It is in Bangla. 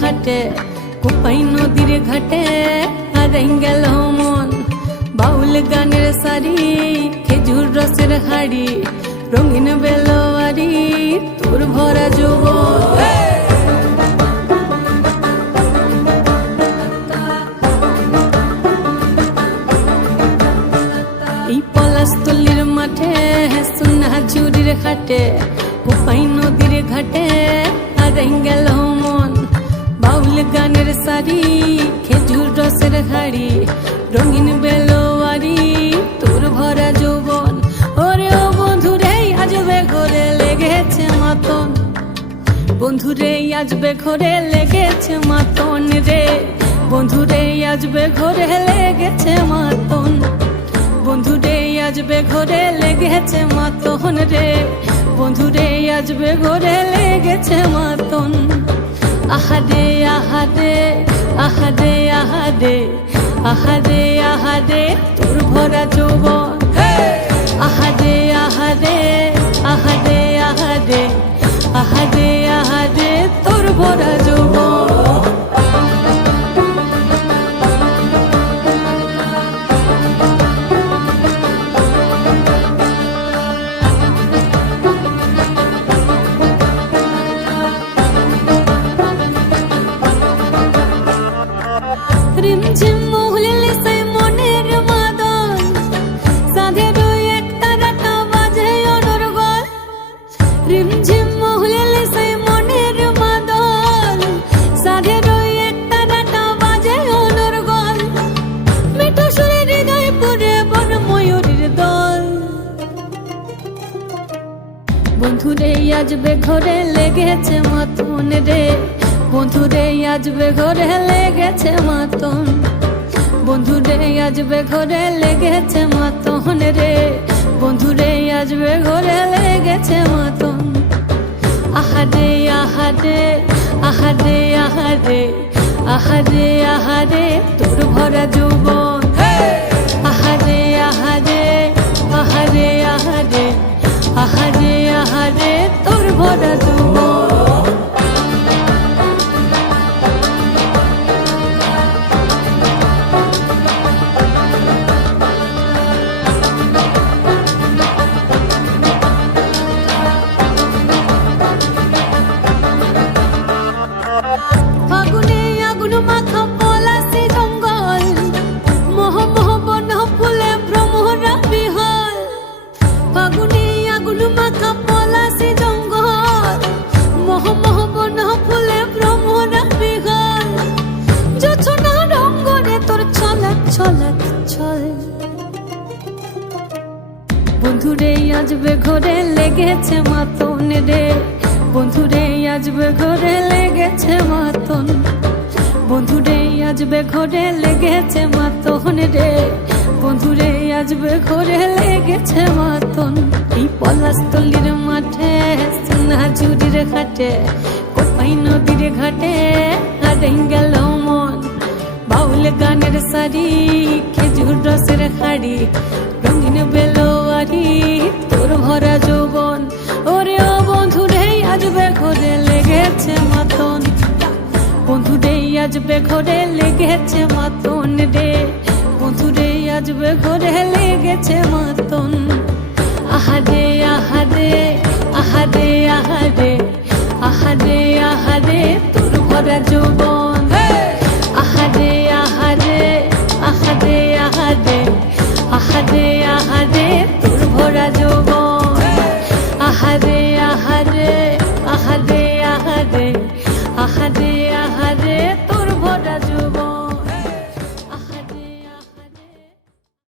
খাটে কোপাই নদীর ঘাটে হারাই গেল মন বাউল গানের সারি খেজুর রসের হাড়ি রঙিন বেলোয়ারি তোর ভরা যৌবন এই পলাশতলির মাঠে সোনা ঝুরির খাটে কোপাই নদীর ঘাটে হারাই গেল মন বাউল গানের সারি খেজুর রসের হাড়ি রঙিন বেলোয়ারি তোর ভরা যৌবন ওরে ও বন্ধুরে আজবে ঘরে লেগেছে মাতন বন্ধুরে আজবে ঘরে লেগেছে মাতন রে বন্ধুরে আজবে ঘরে লেগেছে মাতন বন্ধুরে আজবে ঘরে লেগেছে মাতন রে বন্ধুরে আজবে ঘরে লেগেছে মাতন আহারে আহারে আহারে আহারে আহারে আহারে তোর ভরা যৌবন আহারে আহারে আহারে আহারে আহারে আহারে তোর ভরা যৌবন রিমঝিম মহুলিলে সেই মনের মাদল সাধের এক তারাটা বাজে অনর্গল রিমঝিম মহুলিলে সেই মনের মাদল সাধের এক তারাটা বাজে অনর্গল মিঠো সুরে হৃদয় পুরে বন ময়ূরীর দল বন্ধুরে আজবে ঘরে লেগেছে মাতন রে বন্ধুরে আজবে ঘরে লেগেছে মাতন বন্ধুরে আজবে ঘরে লেগেছে মাতন রে বন্ধুরে আজবে ঘরে লেগেছে মাতন আহারে আহারে আহারে আহারে আহারে আহারে তোর ভরা যৌবন আহারে আহারে আহারে আহারে আহারে আহারে তোর ভরা যৌবন ফাগুনে আগুন মাখা পলাশি জঙ্গল মোহ মোহ বন ফুলে ভ্রমরা বিহল ফাগুনে আগুন মাখা পলাশি জঙ্গল মোহ মোহ বন ফুলে ভ্রমরা বিহল জোছনা রঙ্গনে তোর ছলক ছলক ছল বন্ধুরে আজবে ঘরে লেগেছে মাতন রে বন্ধুরে আজবে ঘরে লেগেছে মাতন বন্ধুরে আজবে ঘরে লেগেছে মাতন রে বন্ধুরে আজবে ঘরে লেগেছে মাতন এই পলাশতলির মাঠে সোনা ঝুরির খাটে কোপাই নদীর ঘাটে হারাই গেল মন বাউল গানের সারি খেজুর রসের হাড়ি রঙিন বেলোয়ারি তোর ভরা যৌবন ওরে ও বন্ধুরে আজবে ঘরে লেগেছে মাতন বন্ধুরে আজবে ঘরে লেগেছে মাতন রে বন্ধুরে আজবে ঘরে লেগেছে মাতন আহারে আহারে আহারে আহারে আহারে আহারে তোর ভরা যৌবন আহারে আহারে আহারে আহারে আহারে আহারে